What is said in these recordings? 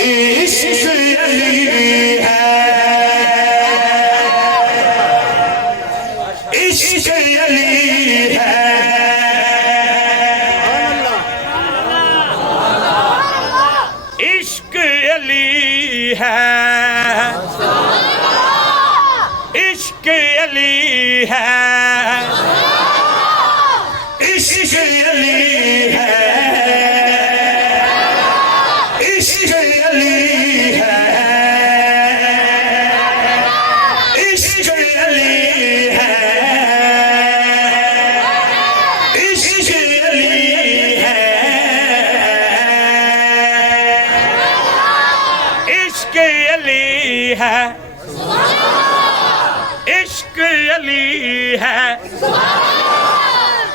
عشق علی ہے، عشق علی ہے، عشق علی ہے، عشق علی ہے، عشق علی ہے، عشق علی ہے، عشق علی ہے، عشق علی ہے، عشق علی ہے، عشق علی ہے،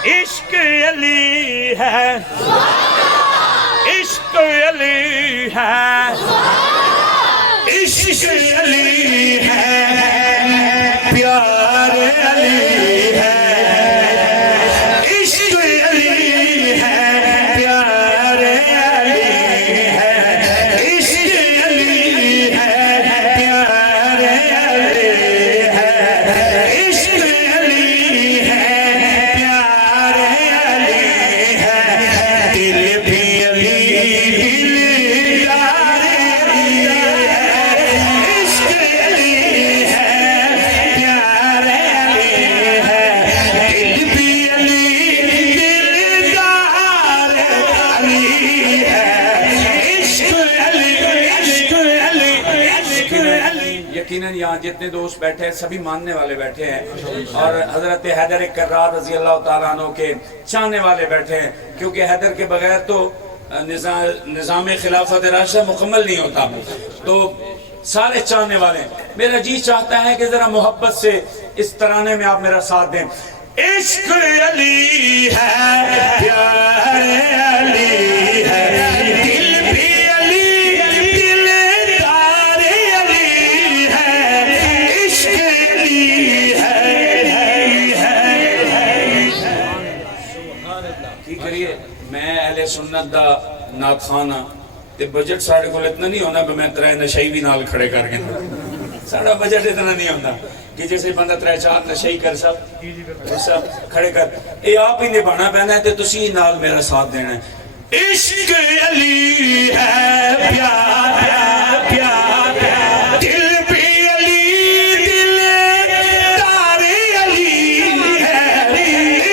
عشق علی ہے، عشق علی ہے، عشق علی ہے، پیار علی ہے، عشق علی ہے، پیار علی ہے، عشق علی ہے، پیار علی ہے، عشق علی ہے، پیار علی ہے، دل بھی علی دلدار علی ہے، عشق علی ہے، پیار علی ہے، دل بھی علی دلدار علی ہے، عشق علی، عشق علی، عشق علی۔ یقیناً یہاں جتنے دوست بیٹھے ہیں سبھی ماننے والے بیٹھے ہیں اور حضرت حیدر کرار رضی اللہ تعالیٰ عنہ کے چاہنے والے بیٹھے ہیں، کیونکہ حیدر کے بغیر تو نظام خلافت راشدہ مکمل نہیں ہوتا، تو سارے چاہنے والے ہیں۔ میرا جی چاہتا ہے کہ ذرا محبت سے اس ترانے میں آپ میرا ساتھ دیں۔ عشق علی ہے، پیار علی ہے، دل بھی علی دلدار علی ہے، عشق علی کی کریے میں اہل سنت دا نعت خان ہاں تے بجٹ ساڑھے کو اتنا نہیں ہونا کہ میں ترے نشائی بھی نال کھڑے کر کے ساڑھا بجٹ اتنا نہیں ہوتا کہ جیسے بندہ ترے چار نشائی کر سب کھڑے کر اے آپ ہی نبھانا پہنا ہے تے تسی نال میرا ساتھ دینا ہے۔ عشق علی ہے، پیار پیار، دل بھی علی دلدار علی ہے،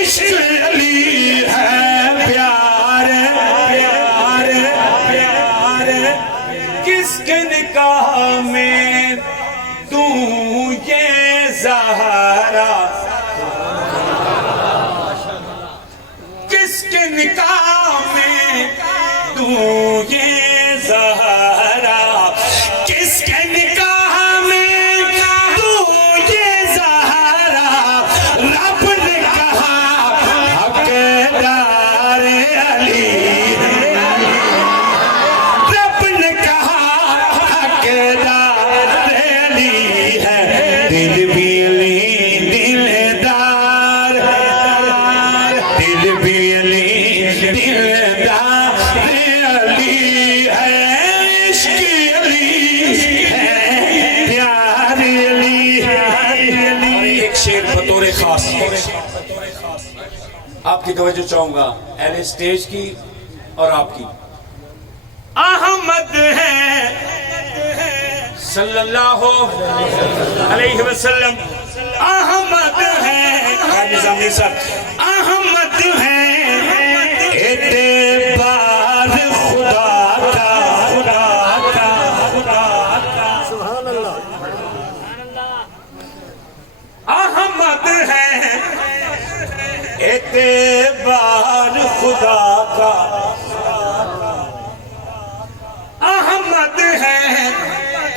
عشق علی ہے، پیار پیار پیار، کس کے نکاح میں دوں یہ زہرا، کس کے نکاح میں دوں یہ زہرا، کس کے نکاح میں دوں یہ زہرا، رب نے کہا حقدار علی ہے، رب نے کہا حقدار علی ہے، دل بھی علی دلدار، دل بھی علی دلدار علی ہے، عشق علی ہے، پیار علی ہے۔ اور ایک شعر بطور خاص آپ کی توجہ چاہوں گا، اہل اسٹیج کی اور آپ کی۔ احمد ہے صلی اللہ علیہ وسلم، احمد ہے نظامی صاحب، احمد ہے اعتبار خدا کا، خدا کا، خدا کا، سبحان اللہ، احمد ہے اعتبار خدا کا، احمد ہے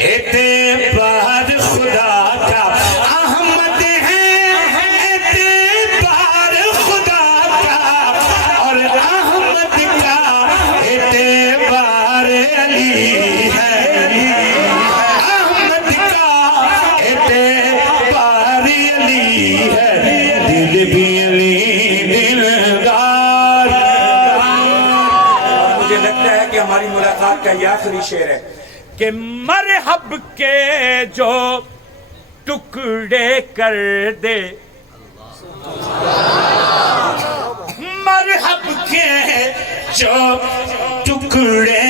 اعتبار خدا کا، احمد ہے اعتبار خدا کا، اور احمد کا اعتبار علی ہے، احمد کا اعتبار علی ہے، دل بھی علی دلدار۔ مجھے لگتا ہے کہ ہماری ملاقات کا یہ آخری شعر ہے کہ مرحب کے جو ٹکڑے کر دے، مرحب کے جو ٹکڑے